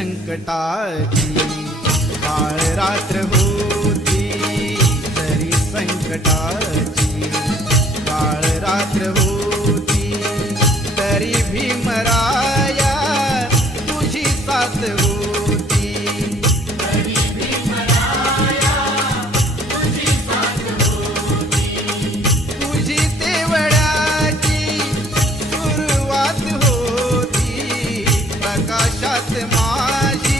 संकटाची काळ रात्र होती तरी संकटाची काळ रात्र होती तरी भीमराया तुझी साथ होती तुझी तेवढ्याची सुरुवात होती प्रकाशात माझी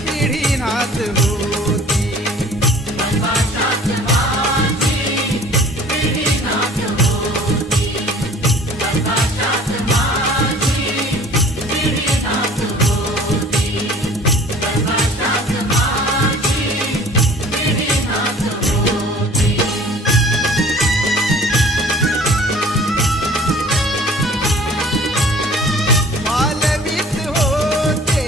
पिढी नाथ होती मालवीत होते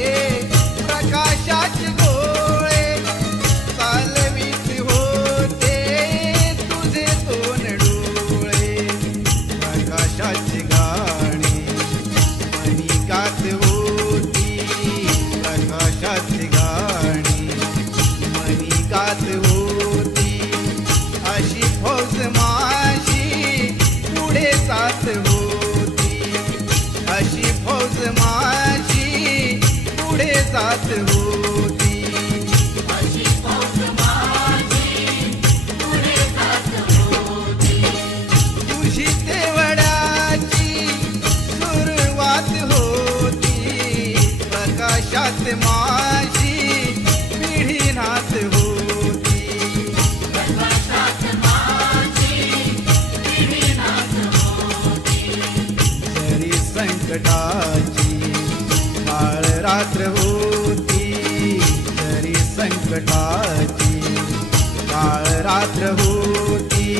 प्रकाशाचे गोळे चालवीत होते तुझे दोन डोळे प्रकाशाची गाणी मनी गात होती प्रकाशाची गाणी मनी गात होती अशी फौज माझी पुढे जात होती अशी फौज माझी पुढे जात होती तुझी तेवढ्याची सुरुवात होती प्रकाशात माझी पिढी नाथ होती तरी संकटाची काळ रात्र होती तरी संकटाची काळ रात्र होती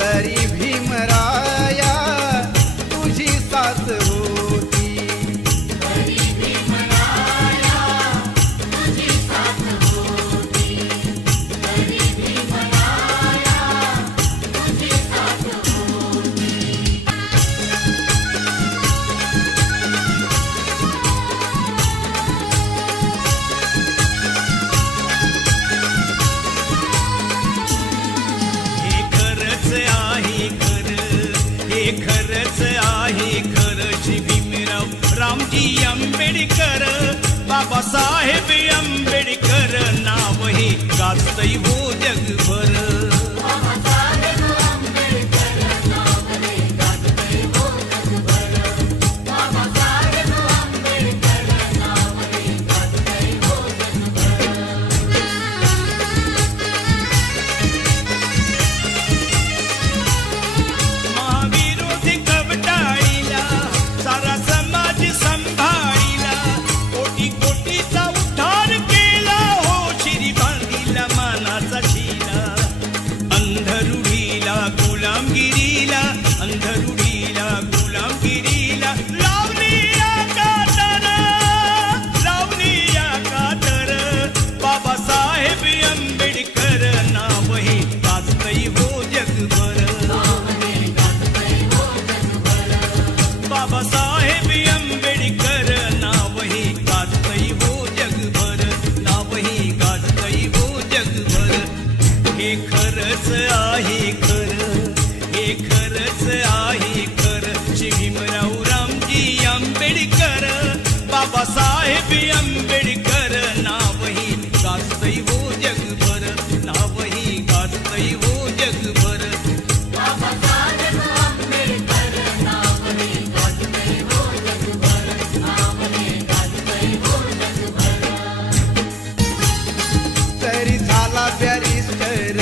तरी भीमराया तुझी साथ होती हे खरंच आहे खरं हे खरंच आहे खरं श्री भीमराव रामजी आंबेडकर बाबासाहेब आंबेडकर नाव हे गाजतंय हो जगभर महाविरोधी कवटाळीला सारा समाज संभाळीला कोटी कोटीचा उद्धार केला हो शिरी बांधिला मानाचा शिला अंधरुढीला गुलामगिरीला अंधरुढीला गुलामगिरीला लावली या कातर बाबासाहेब आंबेडकर नाव हे गाजतंय हो जगभर बाबासाहेब आंबेडकर नाव हे गाजतंय हो जगभर नाव हे गाजतंय हो जगभर हे खरंच आहे खरं हे खरंच आहे खरं श्री भीमराव रामजी आंबेडकर बाबासाहेब आंबेडकर नाव हे गाजतंय हो जगभर नाव हे गाजतंय हो जगभर तरी झाला बॅरिस्टर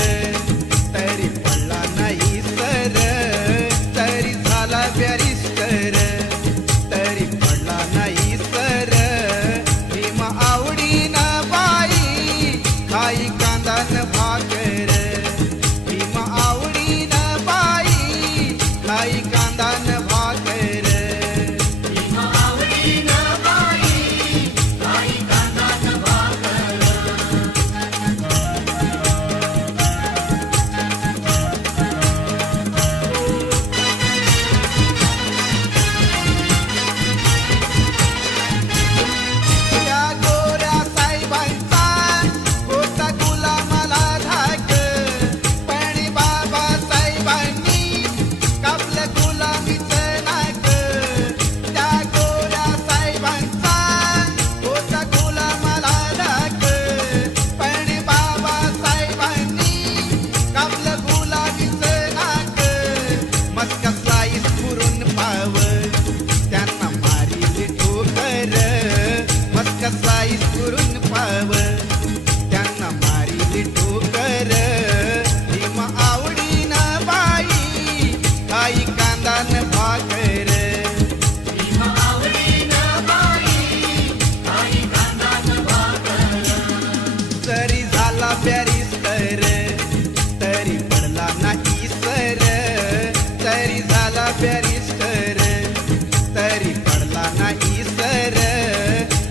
तरी पडला नाही सर तरी झाला बॅरिस्टर तरी पडला नाही सर भीम आवडीनं बाई खाई कांदा न भाकर भीम आवडीनं बाई खाई कांदा न भाकर तरी झाला बॅरिस्टर तरी पडला नाही सर तरी झाला बॅरिस्टर तरी पडला नाही सर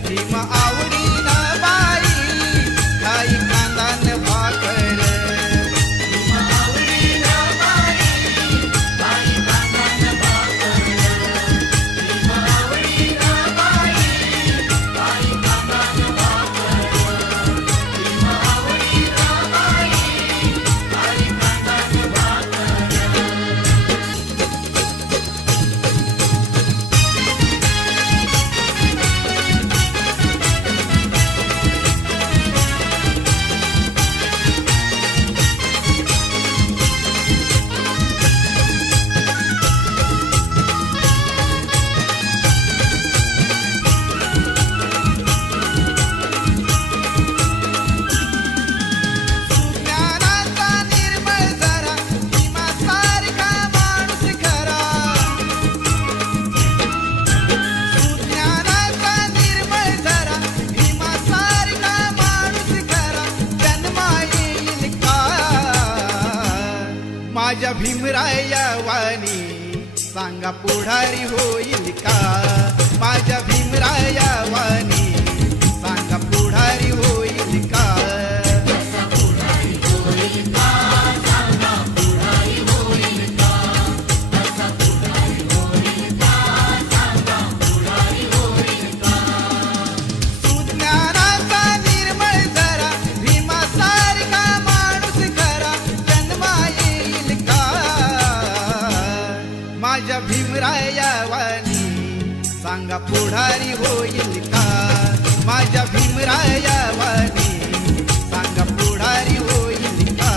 भीम आवडीना बाई खाई कांदा न भाकर माझ्या भीमराया वाणी सांगा पुढारी होईल का माझ्या भीमराया वाणी सांगा पुढारी होईल का सुज्ञानाचा निर्मळ जरा भीमासारखा माणूस खरा जन्मा येईल का माझ्या भीमराया वाणी सांगा पुढारी होईल का माझ्या भीमराया वाणी सांगा पुढारी होईल का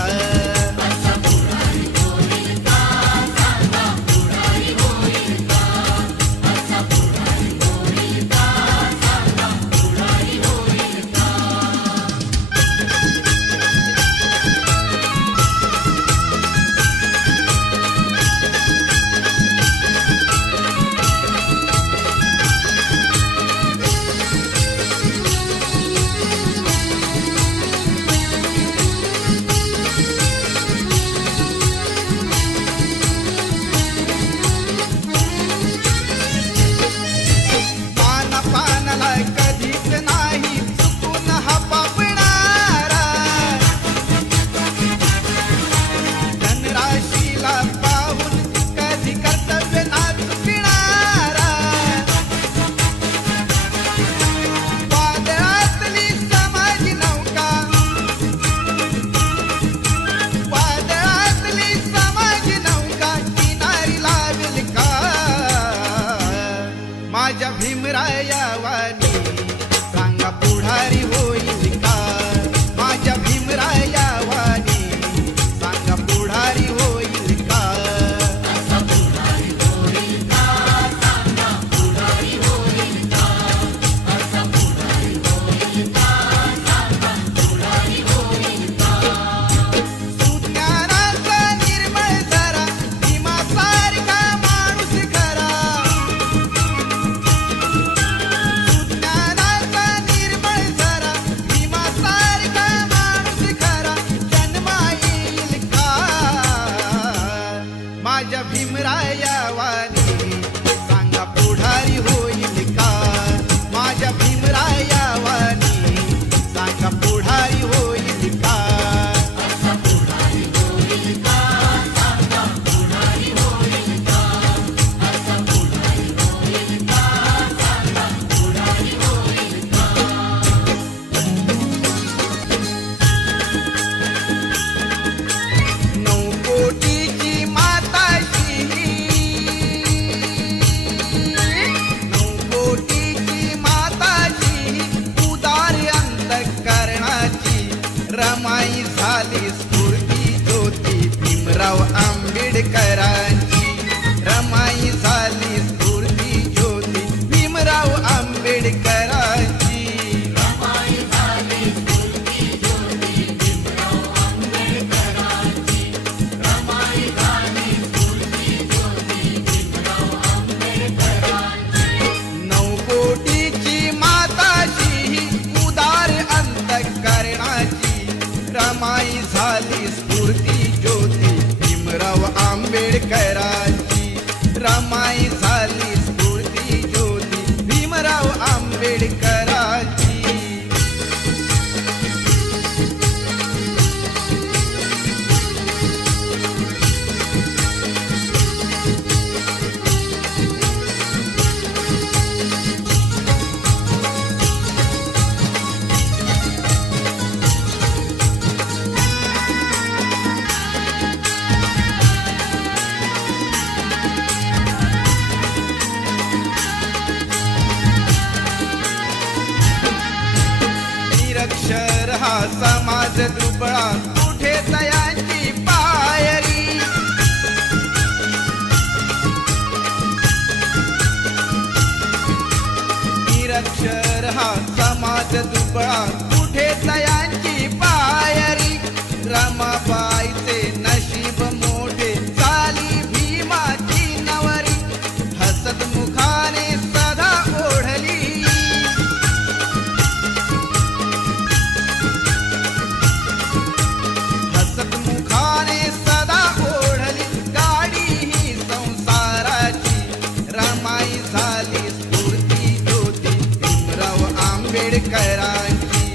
पानाला कधीच नाही चुकून हा पापणारा धनराशीला पाहून कधी कर्तव्य ना चुकणारा वादळातली समाज नौका वादळातली समाज नौका किनारी लावेल का माझ्या भीमराया वाणी सांगा पुढारी होईल का माझ्या भीमराया वाणी सांगा पुढारी होईल का सुज्ञानाचा निर्मळ जरा भीमासारखा माणूस खरा सुज्ञानाचा निर्मळ जरा भीमासारखा माणूस खरा जन्मा येईल का माझ्या भीमराया वाणी सांगा पुढारी होईल का माझ्या भीमराया वाणी सांगा पुढारी होईल का नऊ कोटीची माताशी नऊ कोटीची माताशी उदार अंतःकरणाची रमाई झाली स्फूर्ती ज्योती भीमराव आंबेडकरांची रमाई झाली स्फूर्ती ज्योती भीमराव आंबेडकरांची नऊ कोटीची माताशी उदार अंतःकरणाची रमाई झाली स्फूर्ती ज्योती भीमराव आंबेडकरांची. रमाई झाली स्फूर्ती ज्योती भीमराव आंबेडकरांची. निरक्षर हा समाज दुबळा कुठे तयांची पायरी. निरक्षर हा समाज दुबळा कुठे तयांची पायरी. रमाबाईचे नशीब मोठे झाली भीमाची नवरी. हसत मुखाने सदा ओढली मुखाने सदा ओढली गाडी ही संसाराची. रमाई झाली स्फूर्ती ज्योती भीमराव आंबेडकरांची.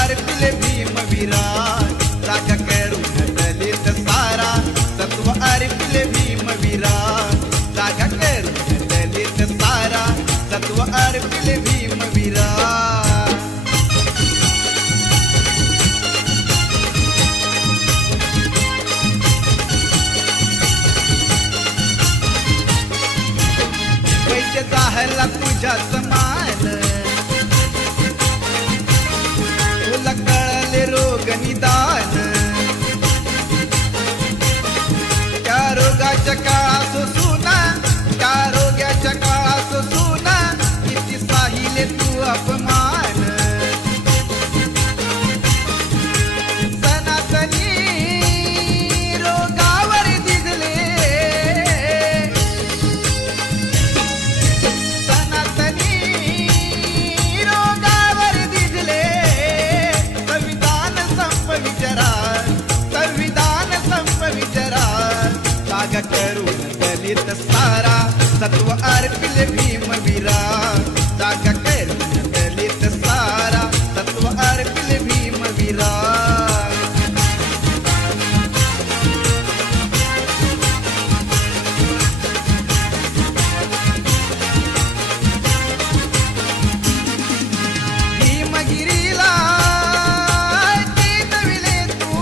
अर्पिले भीमवीरा जागा करून दलित सारा सत्व अर्पिले भीमवीरा जागा करून दलित सारा सत्व अर्पिले भीमवीरा पैसे जाहला तुझ्या समान तुला कळले रोग निदान त्या रोगाच्या काळात सुना त्या रोगाच्या काळात सुना किती साहिले तू अपमान सनातनी रोगावर दिसले सनातनी रोगावर दिसले संविधान संप विचारा संविधान संप विचारा जागा करून दलित सारा सत्व अर्पिले भीमवीरा जागा करून दलित सारा सत्व अर्पिले भीमवीरा भीमगिरीला चेतविले तू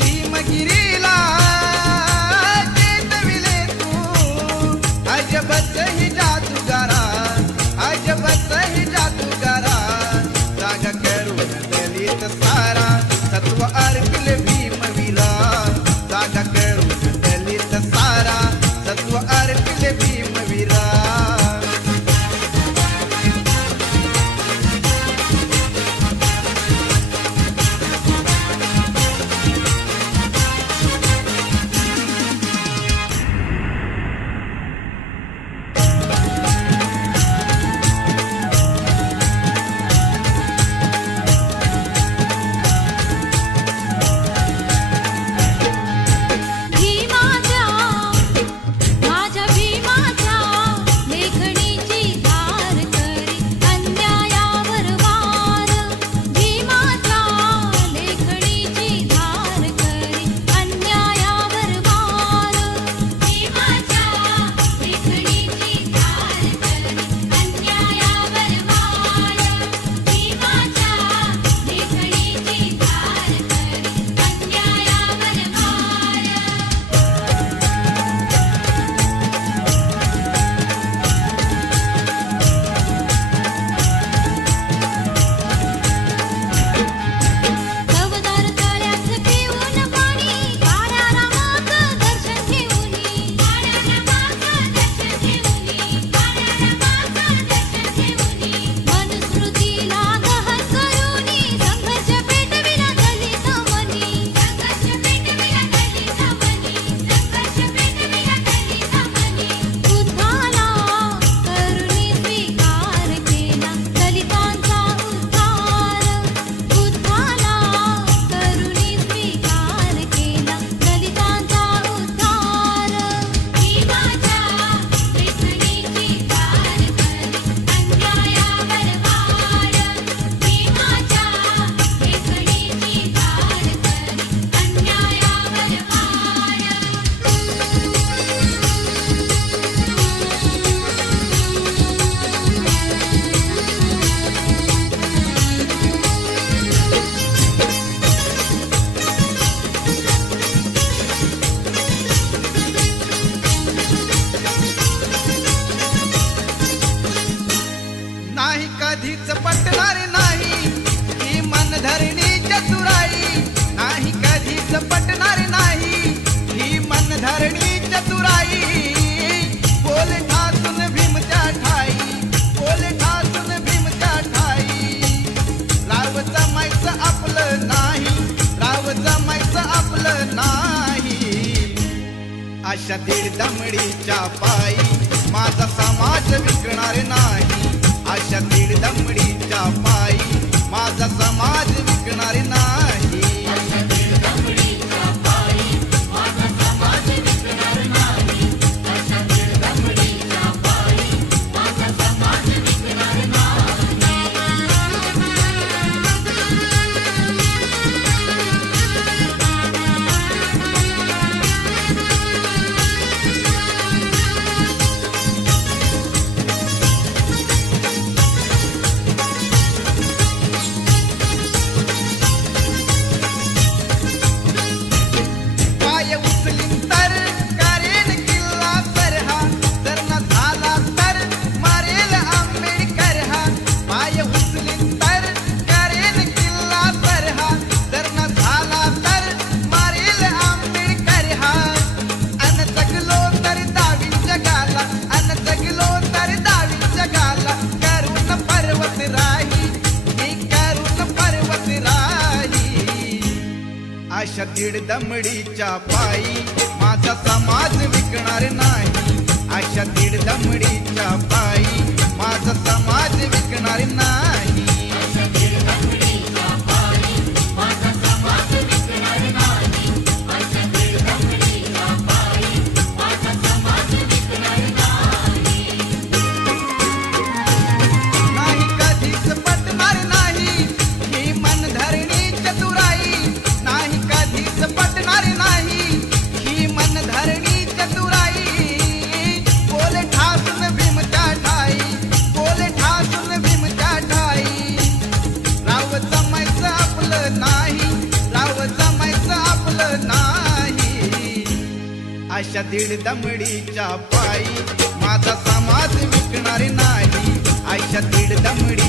भीमगिरीला चेतविले तू अजबच ही जादूगारा अजबच ही जादूगारा जागा करून दलित सारा सत्व अर्पिले भीमवीरा जागा करून दलित सारा सत्व अर्पिले भीमवीरा भीमाच्या माझ्या भीमाच्या लेखणीची धार करी अन्यायावर वार भीमाच्या लेखणीची धार करी अन्यायावर वार भीमाच्या लेखणीची धार करी अन्यायावर वार भीमाच्या लेखणीची धार करी अन्यायावर वार चवदार तळ्यात पिऊन पाणी काळ्या रामाचं दर्शन घेऊनी काळ्या रामाचं दर्शन घेऊनी काळ्या रामाचं दर्शन घेऊनी मनुस्मृतीला दहन करूनी संघर्ष पेटविला दलित मनी संघर्ष पेटविला दलित मनी संघर्ष पेटविला दलित मनी बुद्धाला करुणी स्वीकार केला दलितांचा उद्धार बुद्धाला करुणी स्वीकार केला दलितांचा उद्धार भीमाच्या लेखणीची धार करी अन्यायावर वार भीमाच्या लेखणीची धार करी अन्यायावर नाही कधीच पटणार नाही ही मनधरणी चतुराई नाही कधीच पटणार नाही ही मनधरणी चतुराई बोल ठासून भीमच्या ठाई बोल ठासून भीमच्या ठाई राव जमायचं आपलं नाही राव जमायचं आपलं नाही अशा दीड दमडीच्या पायी माझा समाज विकणार नाही अशा दीड दमडीच्या पायी माझा समाज विकणार नाही वार अशा दीड दमडीच्या पायी माझा समाज विकणार नाही. अशा दीड दमडीच्या पायी माझा समाज विकणार नाही. नाही कधीच पटणार नाही ही मनधरणी चतुराई. नाही कधीच पटणार नाही ही मनधरणी चतुराई. बोले ठासून भीमच्या ठाई, बोले ठासून भीमच्या ठाई. राव जमायचं आपलं नाही, राव जमायचं आपलं नाही. अशा दीड दमडीच्या पायी माझा समाज विकणार नाही. अशा दीड दमडी